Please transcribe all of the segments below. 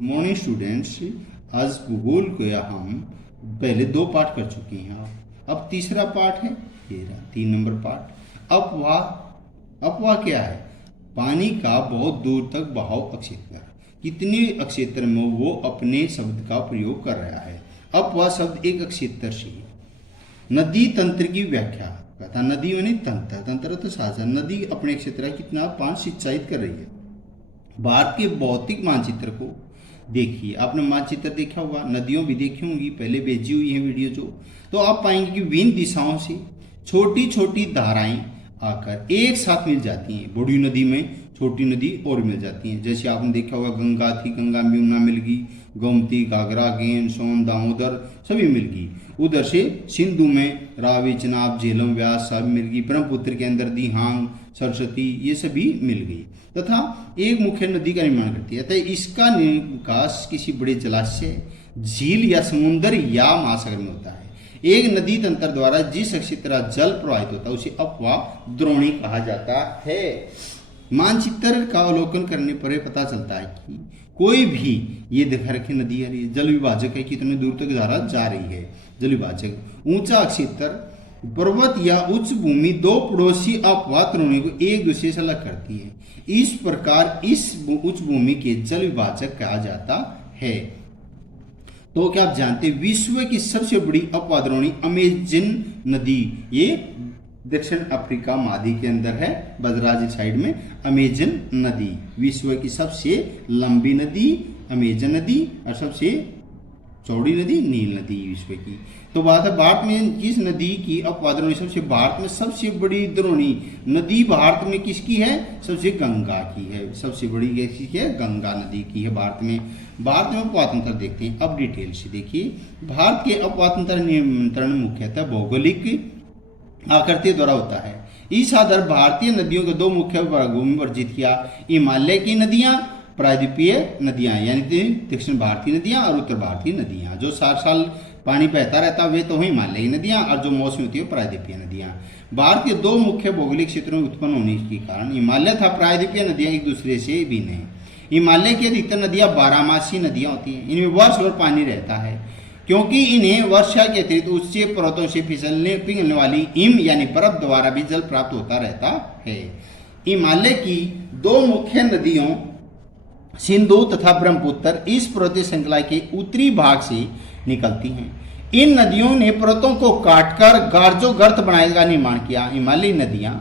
Morning students, आज भूगोल के हम पहले 2 पाठ कर चुके हैं। अब तीसरा पाठ है, ये रहा 3 नंबर पाठ। अपवाह क्या है? पानी का बहुत दूर तक बहाव अक्षेत्र, कितने अक्षेत्र में वो अपने शब्द का प्रयोग कर रहा है। अपवाह शब्द एक अक्षेत्र से। नदी तंत्र की व्याख्या कहता, नदी यानी तंत्र, तंत्र तो शासन। नदी अपने क्षेत्र का कितना पानी सिंचाई कर रही है। भारत के भौतिक मानचित्र को देखिए, आपने मानचित्र देखा होगा, नदियों भी देखी होंगी, पहले भेजी हुई है वीडियो जो, तो आप पाएंगे कि विभिन्न दिशाओं से छोटी छोटी धाराएं आकर एक साथ मिल जाती हैं। बड़ी नदी में छोटी नदी और मिल जाती हैं। जैसे आपने देखा होगा, गंगा थी, गंगा में यमुना मिल गई, गोमती, घाघरा, गेन, सोन, दामोदर सभी मिल गई। उधर से सिंधु में रावी, चिनाब, झेलम, व्यास सब मिल गई। ब्रह्मपुत्र के अंदर दिहांग, सरस्वती ये सभी मिल गई तथा एक मुख्य नदी का निर्माण करती है। अतः इसका विकास किसी बड़े जलाशय, झील या समुद्र या महासागर में होता है। एक नदी तंत्र द्वारा जिस क्षेत्र जल प्रवाहित होता है उसे अपवाह द्रोणी कहा जाता है। मानचित्र का अवलोकन करने पर पता चलता है कि कोई भी ये दिखा रखी नदी है, जल विभाजक है, कितने दूर तक धारा जा रही है। जल विभाजक ऊंचा क्षेत्र, पर्वत या उच्च भूमि दो पड़ोसी अपवाह द्रोणी को एक दूसरे से अलग करती है। इस प्रकार इस उच्च भूमि के जल विभाजक कहा जाता है। तो क्या आप जानते हैं विश्व की सबसे बड़ी अपवाह द्रोणी अमेजन नदी, ये दक्षिण अफ्रीका महाद्वीप के अंदर है, बदराज साइड में अमेजन नदी विश्व की सबसे लंबी नदी अमेजन नदी और सबसे चौड़ी नदी नील नदी विश्व की। तो बात है भारत में किस नदी की अपवाह द्रोणी सबसे, भारत में सबसे बड़ी द्रोणी नदी भारत में किसकी है? सबसे गंगा की है। सबसे बड़ी किसकी है? गंगा नदी की है भारत में। भारत में अपवाह तंत्र देखते हैं अब डिटेल से। देखिए, भारत के अपवाह तंत्र नियंत्रण मुख्यतः भौगोलिक आकृति द्वारा होता है। इस आधार भारतीय नदियों के 2 मुख्य वर्गों में वर्जित किया। हिमालय की नदियां, प्रायद्वीपीय नदियां यानी दक्षिण भारतीय नदियां और उत्तर भारतीय नदियां। जो 60 साल पानी बहता रहता है वे तो हिमालयी नदियां, और जो मौसमी होती है प्रायद्वीपीय नदियां। भारत के 2 मुख्य भौगोलिक क्षेत्रों में उत्पन्न होने के कारण हिमालय तथा प्रायद्वीपीय नदियां एक दूसरे से भिन्न है। हिमालय की अधिकतर नदियां 12मासी नदियां होती हैं। इनमें वर्ष भर पानी रहता है क्योंकि इन्हें वर्षा के अतिरिक्त ऊंचे पर्वतों से पिघलने वाली हिम यानी बर्फ द्वारा भी जल प्राप्त होता रहता है। हिमालय की 2 मुख्य नदियों सिंधु तथा ब्रह्मपुत्र इस पर्वतीय श्रृंखला के उत्तरी भाग से निकलती हैं। इन नदियों ने पर्वतों को काटकर गार्जो गर्त बनाने का निर्माण किया। हिमालयी नदियां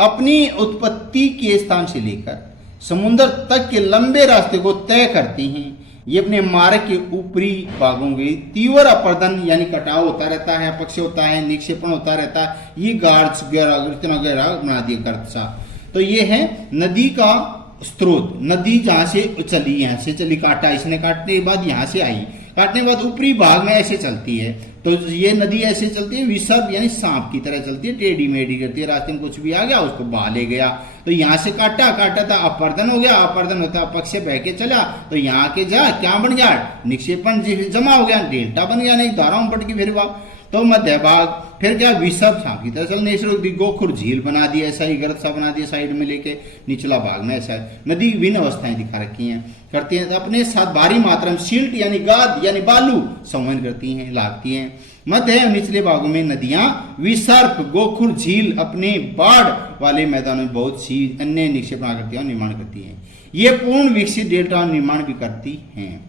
अपनी उत्पत्ति के स्थान से लेकर समुद्र तक के लंबे रास्ते को तय करती हैं। ये अपने मार्ग के ऊपरी भागों के तीव्र अपर्दन यानी कटाव होता रहता है, अपक्षय होता है, निक्षेपण होता रहता है। ये गार्ज इतना गहरा बना दिया गर्त सा। तो ये है नदी का स्रोत। नदी जहां से चली, यहाँ से चली, काटा, इसने काटने के बाद यहाँ से आई, काटने के बाद ऊपरी भाग में ऐसे चलती है। तो ये नदी ऐसे चलती है, विषभ यानी सांप की तरह चलती है, टेढ़ी मेढ़ी करती है। रास्ते में कुछ भी आ गया उसको बहा ले गया। तो यहाँ से काटा था, अपर्दन हो गया, अपर्दन होता अपक्ष से बह के चला, तो यहाँ के जा क्या बन गया? निक्षेपण जमा हो गया, डेल्टा बन गया, नहीं धाराओं में बढ़ के फिर वाह। तो मध्य भाग फिर क्या विषभ सांप की तरह चलने शुरू, गोखुर झील बना दिया, ऐसा ही गर्त सा बना दिया साइड में लेके, निचला भाग में ऐसा है। नदी विभिन्न अवस्थाएं दिखा रखी हैं, करती हैं अपने साथ भारी मात्रा में सिल्ट यानी गाद यानी बालू संवहन करती हैं, लागती हैं। मध्य और निचले भागों में नदियां विसर्प, गोखुर झील अपने बाढ़ वाले मैदानों में बहुत सी अन्य निक्षेपण आकृतियां निर्माण करती हैं। ये पूर्ण विकसित डेल्टा निर्माण भी करती हैं।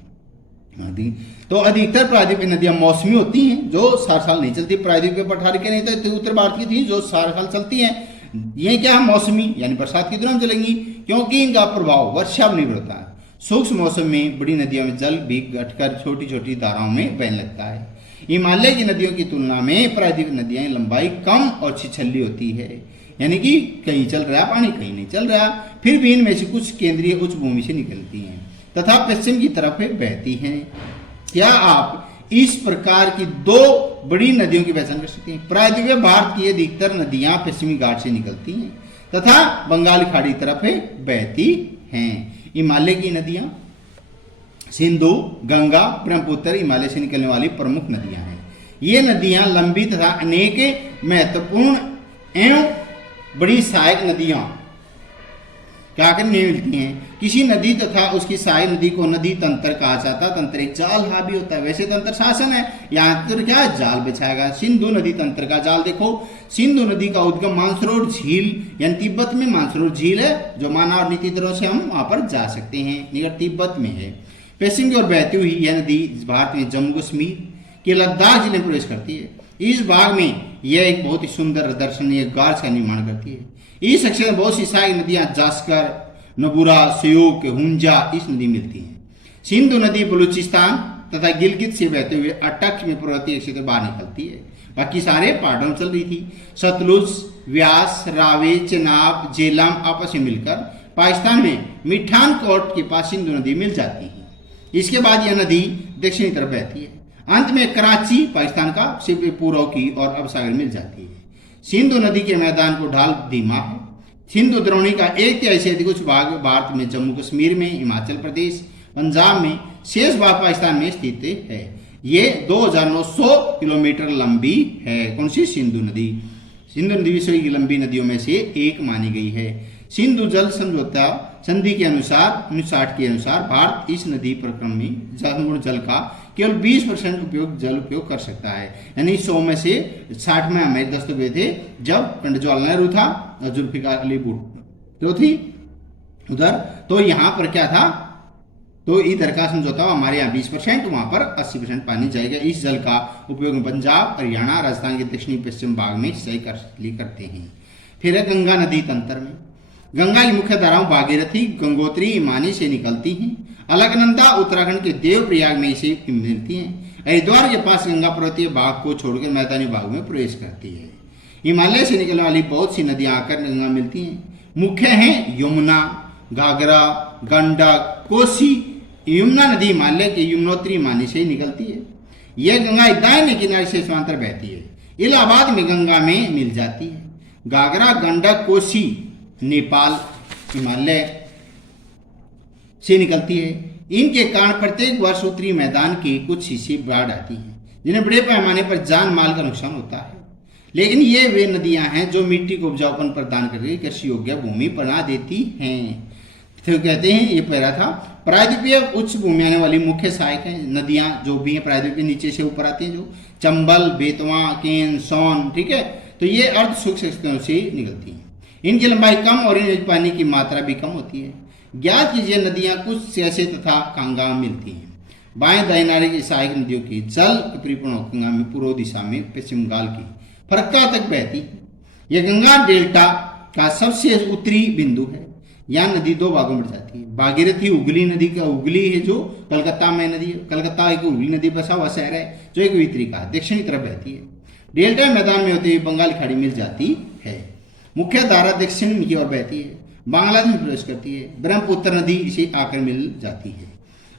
तो अधिकतर प्रायद्वीपीय नदियां मौसमी होती हैं जो 60 साल नहीं चलती। प्रायद्वीपीय पठार के नहीं तो उत्तर भारत की थी जो 60 साल चलती हैं। ये क्या है? मौसमी यानी बरसात के दौरान चलेंगी क्योंकि इनका प्रभाव वर्षा पर निर्भर होता है। सूक्ष्म मौसम में बड़ी नदियों में जल भी घटकर छोटी छोटी धाराओं में बहने लगता है। हिमालय की नदियों की तुलना में प्रायद्वीपीय नदियां लंबाई कम और छिछली होती है, यानी कि कहीं चल रहा पानी कहीं नहीं चल रहा। फिर भी इनमें से कुछ केंद्रीय उच्च भूमि से निकलती हैं तथा पश्चिम की तरफ बहती हैं। क्या आप इस प्रकार की 2 बड़ी नदियों की पहचान कर सकते हैं? प्रायद्वीपीय भारत की अधिकतर नदियां पश्चिमी घाट से निकलती हैं तथा बंगाल खाड़ी तरफ बहती हैं। हिमालय की नदियां सिंधु, गंगा, ब्रह्मपुत्र हिमालय से निकलने वाली प्रमुख नदियां हैं। ये नदियां लंबी तथा अनेक महत्वपूर्ण एवं बड़ी सहायक नदियां क्या करने मिलती हैं। किसी नदी तथा उसकी सहायक नदी को नदी तंत्र कहा जाता है। तंत्र एक जाल हावी होता है, वैसे तंत्र शासन है, यहाँ तो क्या जाल बिछाएगा। सिंधु नदी तंत्र का जाल देखो, सिंधु नदी का उद्गम मानसरोवर झील यानी तिब्बत में मानसरोवर झील है, जो माना और नीति तरह से हम वहां पर जा सकते हैं, निकट तिब्बत में है। पश्चिम की ओर बहती हुई यह नदी भारत में जम्मू कश्मीर के लद्दाख जिले में प्रवेश करती है। इस भाग में यह एक बहुत ही सुंदर दर्शनीय गार्ज का निर्माण करती है। इस सेक्शन में बहुत सी सहायक नदियां जास्कर, नबूरा, सयोक, हुंजा इस नदी मिलती हैं। सिंधु नदी बलूचिस्तान तथा गिलगित से बहते हुए अटक में पर्वतीय क्षेत्र बाहर निकलती है। बाकी सारे पहाड़ों में चल रही थी। सतलुज, व्यास, रावे, चेनाब, झेलम आपस में मिलकर पाकिस्तान में मिठान कोट के पास सिंधु नदी मिल जाती है। इसके बाद यह नदी दक्षिणी तरफ बहती है। अंत में कराची पाकिस्तान का सिर्फ पूर्व की और अब सागर मिल जाती है। सिंधु नदी के मैदान को ढाल धीमा है। सिंधु द्रोणी का 1/3 से अधिक कुछ भाग भारत में जम्मू कश्मीर में, हिमाचल प्रदेश, पंजाब में, शेष भाग पाकिस्तान में स्थित है। ये 2900 किलोमीटर लंबी है। कौन सी? सिंधु नदी। सिंधु नदी विश्व की लंबी नदियों में से एक मानी गई है। सिंधु जल समझौता संधि के अनुसार 1960 के अनुसार भारत इस नदी प्रक्रम में संपूर्ण जल का केवल 20% जल उपयोग कर सकता है। यानी 100 में से 60 में हमें दस्तवेज थे जब पंडित जवाहरलाल नेहरू था और जुल्फिकार अली भुट्टो जो थी उधर, तो यहाँ पर क्या था, तो इधर का समझौता हमारे यहाँ 20%, वहां पर 80% पानी जाएगा। इस जल का उपयोग पंजाब, हरियाणा, राजस्थान के दक्षिणी पश्चिम भाग में सिंचाई करते हैं। फिर है गंगा नदी तंत्र में। गंगा की मुख्य धाराओं भागीरथी, गंगोत्री, हिमानी से निकलती हैं। अलकनंदा उत्तराखंड के देवप्रयाग में इसे मिलती हैं। हरिद्वार के पास गंगा पर्वतीय भाग को छोड़कर मैदानी भाग में प्रवेश करती है। हिमालय से निकलने वाली बहुत सी नदियां आकर गंगा मिलती हैं। मुख्य हैं यमुना, घाघरा, गंडक, कोसी। यमुना नदी हिमालय के यमुनोत्री हिमानी से निकलती है। यह गंगा दाहिने किनारे से समांतर बहती है। इलाहाबाद में गंगा में मिल जाती है। घाघरा, गंडक, कोसी नेपाल, हिमालय से निकलती है। इनके कारण प्रत्येक वर्ष उत्तरी मैदान के कुछ हिस्से बाढ़ आती हैं, जिन्हें बड़े पैमाने पर जान माल का नुकसान होता है। लेकिन ये वे नदियां हैं जो मिट्टी को उपजाऊपन प्रदान करके कृषि योग्य भूमि बना देती हैं। तो कहते हैं ये पहला था। प्रायद्वीपीय उच्च भूमि आने वाली मुख्य सहायक है नदियां जो भी हैं प्रायद्वीपीय नीचे से ऊपर आती हैं, जो चंबल, बेतवा, केन, सोन, ठीक है, तो ये अर्ध सूक्ष्म सतहों से निकलती हैं। इनकी लंबाई कम और इनमें पानी की मात्रा भी कम होती है। ज्ञात कीजिए नदियां कुछ स्यासे तथा कांगा मिलती हैं। बाएं दाएं की सहायक नदियों की जल परिपूर्ण गंगा में पूर्व दिशा में पश्चिम बंगाल की फरक्का तक बहती है। यह गंगा डेल्टा का सबसे उत्तरी बिंदु है। यहाँ नदी दो भागों में जाती है। भागीरथी उगली नदी का उगली है जो कलकत्ता में नदी है। कलकत्ता एक उगली नदी बसा हुआ शहर है जो एक वितरी का दक्षिणी तरफ बहती है। डेल्टा मैदान में होते हुए बंगाल खाड़ी मिल जाती है। मुख्य धारा दक्षिण की ओर बहती है, बांग्लादेश में प्रवेश करती है। ब्रह्मपुत्र नदी इसे आकर मिल जाती है।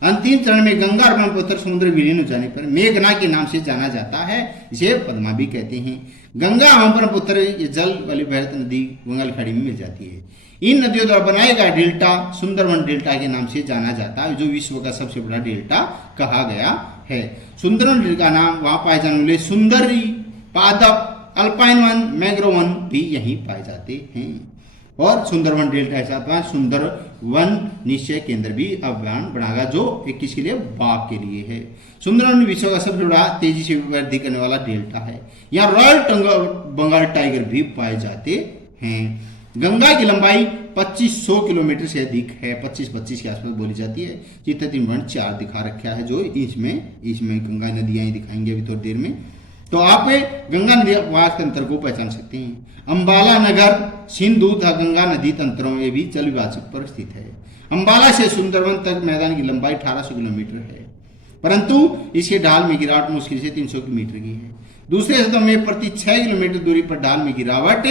अंतिम चरण में गंगा और ब्रह्मपुत्र समुद्र विलीन हो जाने पर मेघना के नाम से जाना जाता है, इसे पद्मा भी कहते हैं। गंगा एवं ब्रह्मपुत्र ये जल वाली बृहत नदी बंगाल खाड़ी में मिल जाती है। इन नदियों द्वारा बनाया गया डेल्टा सुंदरवन डेल्टा के नाम से जाना जाता है, जो विश्व का सबसे बड़ा डेल्टा कहा गया है। सुंदरवन डेल्टा का नाम वहां पाए जाने वाले सुंदरी, पादप, अल्पाइन वन, मैंग्रोव वन भी यहीं पाए जाते हैं। और सुंदरवन डेल्टा ऐसा सुंदर वन निश्चय केंद्र भी अभियान बनाएगा जो 21 के लिए बाघ के लिए है। सुंदरवन विश्व का सबसे बड़ा तेजी से वृद्धि करने वाला डेल्टा है। यहाँ रॉयल बंगाल टाइगर भी पाए जाते हैं। गंगा की लंबाई 2500 किलोमीटर से अधिक है, 25 के आसपास बोली जाती है। चित्र 3.4 दिखा रखा है जो इसमें गंगा नदियां दिखाएंगे अभी थोड़ी देर में। तो आप गंगा नदी वास तंत्र को पहचान सकते हैं। अंबाला नगर सिंधु तथा गंगा नदी तंत्रों में भी जल विभाजक पर स्थित है। अंबाला से सुंदरवन तक मैदान की लंबाई 1800 किलोमीटर है, परंतु इसके ढाल में गिरावट मुश्किल से 300 मीटर की है। दूसरे शब्दों में प्रति 6 किलोमीटर दूरी पर ढाल में गिरावट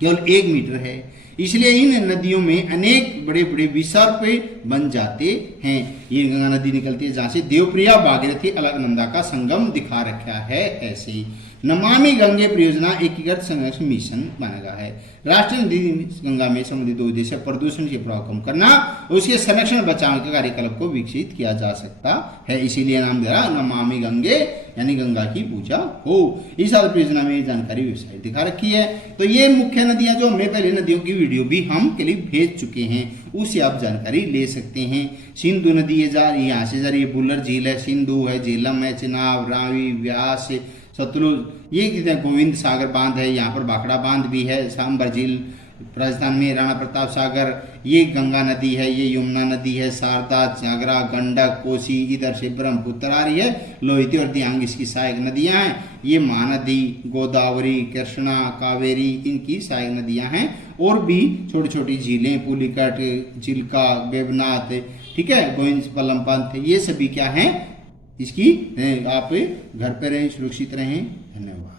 केवल 1 मीटर है। इसलिए इन नदियों में अनेक बड़े बड़े विसर्प बन जाते हैं। ये गंगा नदी निकलती है जहां से देवप्रिया, भागीरथी, अलकनंदा का संगम दिखा रखा है। ऐसे नमामि गंगे परियोजना एकीकृत संरक्षण मिशन बना गया है। राष्ट्रीय नदी गंगा में संबंधित 2 उद्देश्य प्रदूषण के प्रभाव कम करना, उसके संरक्षण बचाव के कार्यकलाप को विकसित किया जा सकता है, इसीलिए नाम दे रहा नमामि गंगे, यानी गंगा की पूजा हो। इस परियोजना में जानकारी वेबसाइट दिखा रखी है। तो ये मुख्य नदियां जो हमने पहले नदियों की वीडियो भी हम के लिए भेज चुके हैं, उससे आप जानकारी ले सकते हैं। सिंधु नदी है जा रही, यहाँ से जा रही है, बुल्लर झील है, सिंधु है, झेलम है, चिनाब, रावी, व्यास, सतलुज, ये कितने गोविंद सागर बांध है, यहाँ पर भाखड़ा बांध भी है, सांबर झील राजस्थान में, राणा प्रताप सागर, ये गंगा नदी है, ये यमुना नदी है, शारदा, जागरा, गंडक, कोसी, इधर से ब्रह्मपुत्र आ रही है, लोहिती और दियांग इसकी सहायक नदियां हैं। ये महानदी, गोदावरी, कृष्णा, कावेरी इनकी सहायक नदियां हैं। और भी छोटी छोटी झीलें, पुलिकट, चिल्का, बेबनाथ, ठीक है, गोविंद पल्लम पंथ, ये सभी क्या हैं इसकी। आप घर पर रहें, सुरक्षित रहें। धन्यवाद।